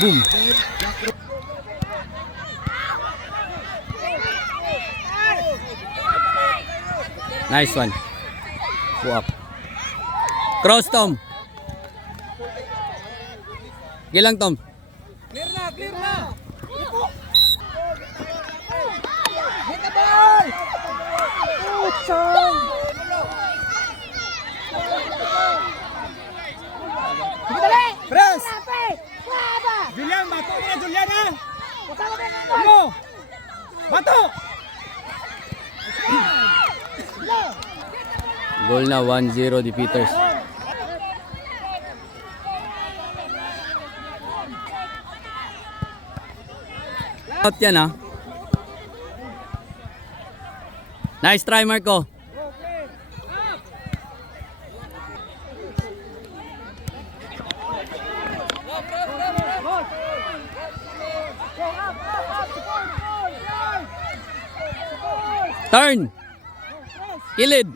Boom. Nice one. Go up. Cross, Tom. Gilang, Tom. Clear na, clear na. Hit the ball. Putsong. Press. Julian, bato mo na, Julian, ha? Ano? Bato! Goal na 1-0 di Peters. Out yan, ha. Nice try, Marco. Turn. Kilid.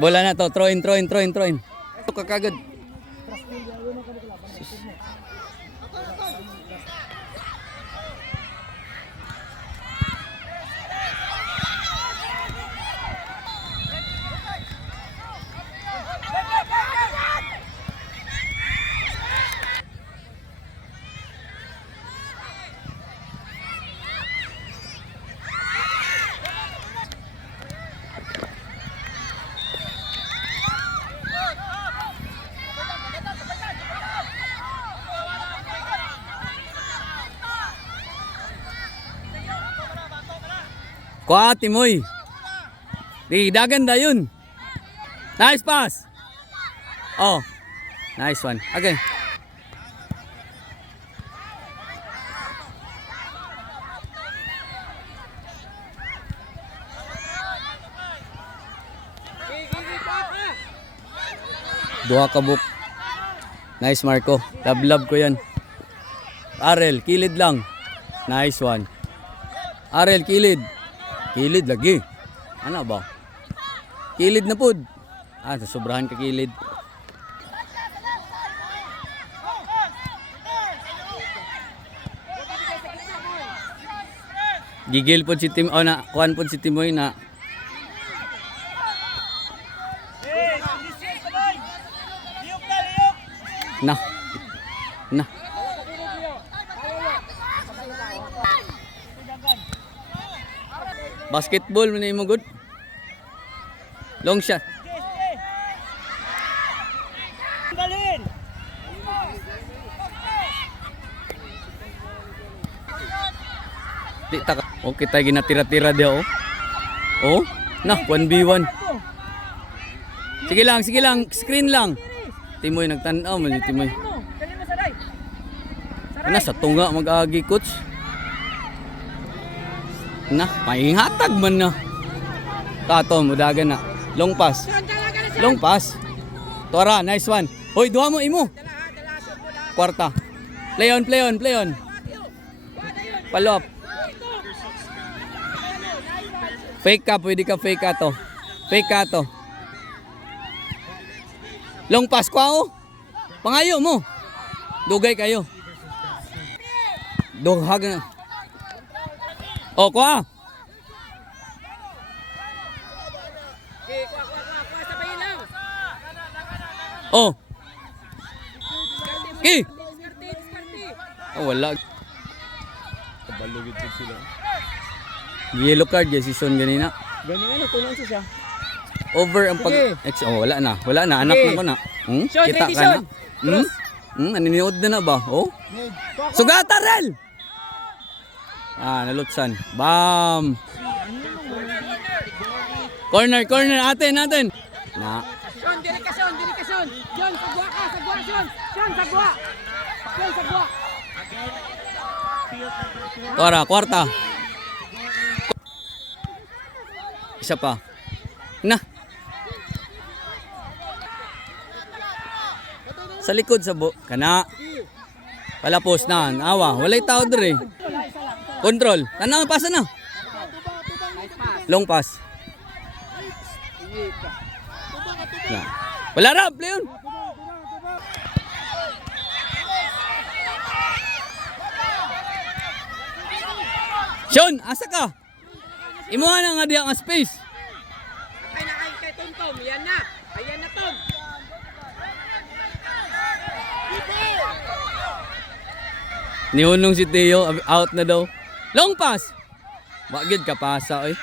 Bola na to. Throw in. Ito kakagad. Kuha, Timoy. Di, daganda yun. Nice pass. Oh. Nice one. Okay. Duha ka buk. Nice, Marco. Love ko yan. Arel, kilid lang. Nice one. Arel, kilid. Kilid lagi. Ano ba? Kilid na pod. Sobrahan ka kilid. Gigil pod si Tim, kuan pod si Timoy na. Nah. Basketball man mo good. Long shot. Balin. Di ta. Okay tayo ginatira-tira dia oh. Oh, nah 1v1. Sige lang, screen lang. Timoy nagtan-aw man si Timoy. Ana sa tunga mag-agi coach. Nah, mainghatag man na. Tato, mudagan na. Long pass. Tora, nice one. Hoy, duha mo imo. Kwarta. Play on. Follow up. Fake ka, pwede ka fake ka to. Long pass kwa oh. Pangayo mo. Dugay kayo. Dughag na. Oh, kuha. Oh. Ki. Oh, wala. Balugid sila. Yellow card ya season ganina. Ganina tunan siya. Over ang pag oh, wala na. Anak na ko na. Kita ka na. Naniniod na ba? Oh. Sugata Rel. Nalutsan. Bam! Corner, atin. Na. Sean, diri ka, Sean. Sean, sagwa ka, Sean. Sean, sagwa. Tora, kwarta. Isa pa. Na. Sa likod sa kana. Palapos na. Awa, walay tao dire. Control. Tanang pasa na. Long pass. Na. Wala ra, play yun. Sean, asa ka? Imuha na nga diya nga space. Ay na kay Tontom, yan na. Ayan na Tom. Nihunong si Teo, out na daw. Long pass. Bagid ka pasa, oy.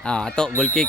Ato, goal kick.